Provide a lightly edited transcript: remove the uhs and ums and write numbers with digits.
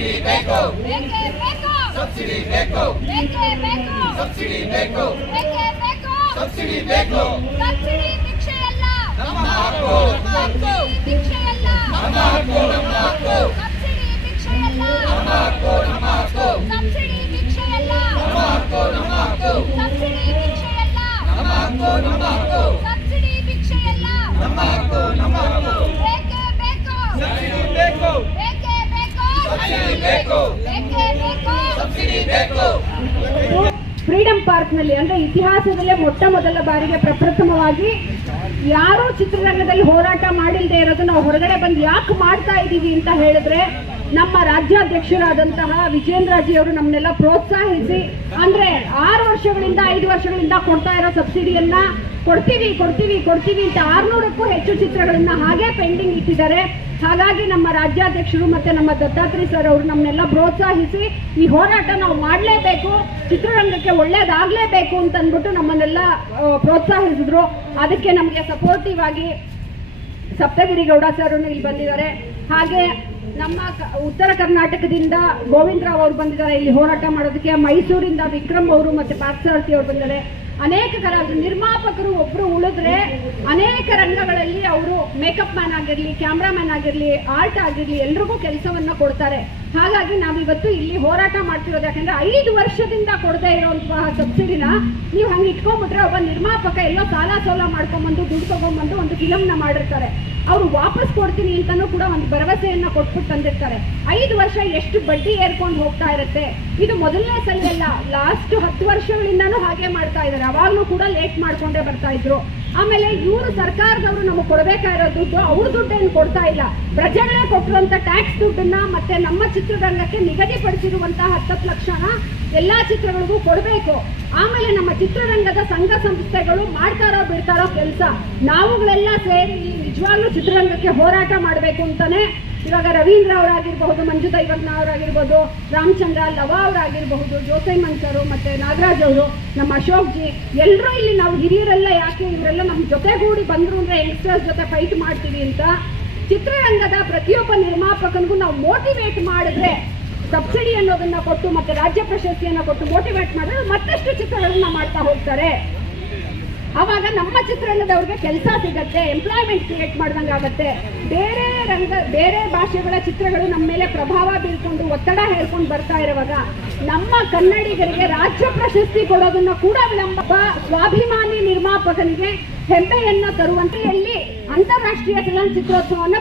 Subsidy ಬೇಕು, ಬೇಕೇ ಬೇಕು, ಸಬ್ಸಿಡಿ ಬೇಕು, ಬೇಕೇ ಬೇಕು, ಸಬ್ಸಿಡಿ ಬೇಕು, ಬೇಕೇ ಬೇಕು, ಸಬ್ಸಿಡಿ ಬೇಕು. ಸಬ್ಸಿಡಿ ಭಿಕ್ಷೆಯಲ್ಲ, ನಮ್ಮ ಹಕ್ಕು, ಸಬ್ಸಿಡಿ ಭಿಕ್ಷೆಯಲ್ಲ, ನಮ್ಮ ಹಕ್ಕು, ನಮ್ಮ ಹಕ್ಕು, ಸಬ್ಸಿಡಿ ಭಿಕ್ಷೆಯಲ್ಲ, ನಮ್ಮ ಹಕ್ಕು, ನಮ್ಮ ಹಕ್ಕು, ಸಬ್ಸಿಡಿ ಭಿಕ್ಷೆಯಲ್ಲ, ನಮ್ಮ ಹಕ್ಕು, ನಮ್ಮ ಹಕ್ಕು, ಸಬ್ಸಿಡಿ ಭಿಕ್ಷೆಯಲ್ಲ, ನಮ್ಮ ಹಕ್ಕು, ನಮ್ಮ ಹಕ್ಕು, ಸಬ್ಸಿಡಿ ಭಿಕ್ಷೆಯಲ್ಲ, ನಮ್ಮ ಹಕ್ಕು, ನಮ್ಮ ಹಕ್ಕು. ಬೇಕೇ ಬೇಕು, ಸಬ್ಸಿಡಿ ಬೇಕು, ಬೇಕೇ ಬೇಕು, ಸಬ್ಸಿಡಿ ಬೇಕು, ಬೇಕೇ ಬೇಕು, ಸಬ್ಸಿಡಿ ಬೇಕು. ಫ್ರೀಡಂ ಪಾರ್ಕ್ ನಲ್ಲಿ ಅಂದ್ರೆ ಇತಿಹಾಸದಲ್ಲೇ ಮೊಟ್ಟ ಮೊದಲ ಬಾರಿಗೆ ಪ್ರಪ್ರಥಮವಾಗಿ ಯಾರೂ ಚಿತ್ರರಂಗದಲ್ಲಿ ಹೋರಾಟ ಮಾಡಿಲ್ಲದೆ ಇರೋದು ನಾವು ಹೊರಗಡೆ ಬಂದು ಯಾಕೆ ಮಾಡ್ತಾ ಇದ್ದೀವಿ ಅಂತ ಹೇಳಿದ್ರೆ ನಮ್ಮ ರಾಜ್ಯಾಧ್ಯಕ್ಷರಾದಂತಹ ವಿಜೇಂದ್ರಜಿ ಅವರು ನಮ್ಮನ್ನೆಲ್ಲ ಪ್ರೋತ್ಸಾಹಿಸಿ ಅಂದ್ರೆ 6 ವರ್ಷಗಳಿಂದ 5 ವರ್ಷಗಳಿಂದ ಕೊಡ್ತಾ ಇರೋ ಸಬ್ಸಿಡಿಯನ್ನ ಕೊಡ್ತೀವಿ ಅಂತ 600ಕ್ಕೂ ಹೆಚ್ಚು ಚಿತ್ರಗಳನ್ನ ಹಾಗೆ ಪೆಂಡಿಂಗ್ ಇಟ್ಟಿದ್ದಾರೆ. ಹಾಗಾಗಿ ನಮ್ಮ ರಾಜ್ಯಾಧ್ಯಕ್ಷರು ಮತ್ತೆ ನಮ್ಮ ದತ್ತಾತ್ರಿ ಸರ್ ಅವರು ನಮ್ಮನ್ನೆಲ್ಲ ಪ್ರೋತ್ಸಾಹಿಸಿ ಈ ಹೋರಾಟ ನಾವು ಮಾಡಲೇಬೇಕು, ಚಿತ್ರರಂಗಕ್ಕೆ ಒಳ್ಳೇದಾಗಲೇಬೇಕು ಅಂತ ಅಂದ್ಬಿಟ್ಟು ನಮ್ಮನ್ನೆಲ್ಲ ಪ್ರೋತ್ಸಾಹಿಸಿದ್ರು. ಅದಕ್ಕೆ ನಮಗೆ ಸಪೋರ್ಟಿವ್ ಆಗಿ ಸಪ್ತಗಿರಿ ಗೌಡ ಸರ್ ಇಲ್ಲಿ ಬಂದಿದ್ದಾರೆ. ಹಾಗೆ ನಮ್ಮ ಉತ್ತರ ಕರ್ನಾಟಕದಿಂದ ಗೋವಿಂದರಾವ್ ಅವರು ಬಂದಿದ್ದಾರೆ ಇಲ್ಲಿ ಹೋರಾಟ ಮಾಡೋದಕ್ಕೆ. ಮೈಸೂರಿಂದ ವಿಕ್ರಮ್ ಅವರು ಮತ್ತೆ ಪಾರ್ಥಸಾರಥಿ ಅವರು ಬಂದಿದ್ದಾರೆ. ಅನೇಕ ನಿರ್ಮಾಪಕರು ಒಬ್ರು ಉಳಿದ್ರೆ ಅನೇಕ ರಂಗಗಳಲ್ಲಿ ಅವರು ಮೇಕಪ್ ಮ್ಯಾನ್ ಆಗಿರ್ಲಿ, ಕ್ಯಾಮ್ರಾಮ್ಯಾನ್ ಆಗಿರ್ಲಿ, ಆರ್ಟ್ ಆಗಿರ್ಲಿ ಎಲ್ರಿಗೂ ಕೆಲಸವನ್ನ ಕೊಡ್ತಾರೆ. ಹಾಗಾಗಿ ನಾವಿವತ್ತು ಇಲ್ಲಿ ಹೋರಾಟ ಮಾಡ್ತಿರೋದು ಯಾಕಂದ್ರೆ 5 ವರ್ಷದಿಂದ ಕೊಡದೇ ಇರುವಂತಹ ಸಬ್ಸಿಡಿನ ನೀವು ಹಂಗೆ ಇಟ್ಕೊಂಡ್ಬಿಟ್ರೆ ಒಬ್ಬ ನಿರ್ಮಾಪಕ ಎಲ್ಲೋ ಸಾಲ ಸೋಲ ಮಾಡ್ಕೊಂಡ್ಬಂದು ದುಡ್ಡು ತಗೊಂಡ್ಬಂದು ಒಂದು ಫಿಲಮ್ನ ಮಾಡಿರ್ತಾರೆ. ಅವರು ವಾಪಸ್ ಕೊಡ್ತೀನಿ ಅಂತಾನೂ ಕೂಡ ಒಂದು ಭರವಸೆಯನ್ನ ಕೊಟ್ಬಿಟ್ಟು ತಂದಿರ್ತಾರೆ. 5 ವರ್ಷ ಎಷ್ಟು ಬಡ್ಡಿ ಏರ್ಕೊಂಡು ಹೋಗ್ತಾ ಇರುತ್ತೆ. ಇದು ಮೊದಲನೇ ಸಲ ಅಲ್ಲ, ಲಾಸ್ಟ್ 10 ವರ್ಷಗಳಿಂದಾನು ಹಾಗೆ ಮಾಡ್ತಾ ಇದ್ದಾರೆ. ಅವಾಗ್ಲೂ ಕೂಡ ಲೇಟ್ ಮಾಡ್ಕೊಂಡೇ ಬರ್ತಾ ಇದ್ರು. ಆಮೇಲೆ ಇವರು ಸರ್ಕಾರದವರು ನಮಗೆ ಕೊಡಬೇಕಾಗಿರೋ ದುಡ್ಡು ಅವ್ರ ದುಡ್ಡೇನು ಕೊಡ್ತಾ ಇಲ್ಲ, ಪ್ರಜೆಗಳೇ ಕೊಟ್ಟಿರುವಂತ ಟ್ಯಾಕ್ಸ್ ದುಡ್ಡನ್ನ ಮತ್ತೆ ನಮ್ಮ ಚಿತ್ರರಂಗಕ್ಕೆ ನಿಗದಿಪಡಿಸಿರುವಂತಹ 10 ಲಕ್ಷನ ಎಲ್ಲಾ ಚಿತ್ರಗಳಿಗೂ ಕೊಡಬೇಕು. ಆಮೇಲೆ ನಮ್ಮ ಚಿತ್ರರಂಗದ ಸಂಘ ಸಂಸ್ಥೆಗಳು ಮಾಡ್ತಾರೋ ಬಿಡ್ತಾರೋ ಕೆಲಸ ನಾವುಗಳೆಲ್ಲ ಸೇರಿ ನಿಜವಾಗ್ಲೂ ಚಿತ್ರರಂಗಕ್ಕೆ ಹೋರಾಟ ಮಾಡಬೇಕು ಅಂತಾನೆ ಇವಾಗ ರವೀಂದ್ರ ಅವರಾಗಿರ್ಬಹುದು, ಮಂಜು ದೈವಜ್ಞ ಅವರಾಗಿರ್ಬೋದು, ರಾಮಚಂದ್ರ ಲವ ಅವರಾಗಿರಬಹುದು, ಜೋಸೈಮನ್ ಸರ್ ಮತ್ತೆ ನಾಗರಾಜ್ ಅವರು, ನಮ್ಮ ಅಶೋಕ್ ಜಿ ಎಲ್ಲರೂ ಇಲ್ಲಿ ನಾವು ಹಿರಿಯರೆಲ್ಲ ಯಾಕೆ ಇವರೆಲ್ಲ ನಮ್ಮ ಜೊತೆಗೂಡಿ ಬಂದ್ರು ಅಂದ್ರೆ ಯಂಗ್ಸ್ಟರ್ಸ್ ಜೊತೆ ಫೈಟ್ ಮಾಡ್ತೀವಿ ಅಂತ ಚಿತ್ರರಂಗದ ಪ್ರತಿಯೊಬ್ಬ ನಿರ್ಮಾಪಕನಿಗೂ ನಾವು ಮೋಟಿವೇಟ್ ಮಾಡಿದ್ರೆ ಸಬ್ಸಿಡಿ ಅನ್ನೋದನ್ನ ಕೊಟ್ಟು ಮತ್ತೆ ರಾಜ್ಯ ಪ್ರಶಸ್ತಿಯನ್ನ ಕೊಟ್ಟು ಮೋಟಿವೇಟ್ ಮಾಡಿದ್ರೆ ಮತ್ತಷ್ಟು ಚಿತ್ರಗಳನ್ನ ಮಾಡ್ತಾ ಹೋಗ್ತಾರೆ. ಅವಾಗ ನಮ್ಮ ಚಿತ್ರರಂಗದವ್ರಿಗೆ ಕೆಲಸ ಸಿಗತ್ತೆ, ಎಂಪ್ಲಾಯ್ಮೆಂಟ್ ಕ್ರಿಯೇಟ್ ಮಾಡ್ದಂಗಾಗತ್ತೆ. ಬೇರೆ ಭಾಷೆಗಳ ಚಿತ್ರಗಳು ನಮ್ಮ ಮೇಲೆ ಪ್ರಭಾವ ಬೀಳ್ಕೊಂಡು ಒತ್ತಡ ಹೇಳ್ಕೊಂಡು ಬರ್ತಾ ಇರುವಾಗ ನಮ್ಮ ಕನ್ನಡಿಗರಿಗೆ ರಾಜ್ಯ ಪ್ರಶಸ್ತಿ ಕೊಡೋದನ್ನ ಕೂಡ ವಿಳಂಬ ಸ್ವಾಭಿಮಾನಿ ನಿರ್ಮಾಪಕನಿಗೆ ಹೆಮ್ಮೆಯನ್ನ ತರುವಂತೆ ಅಂತಾರಾಷ್ಟ್ರೀಯ ಚಲನಚಿತ್ರೋತ್ಸವವನ್ನು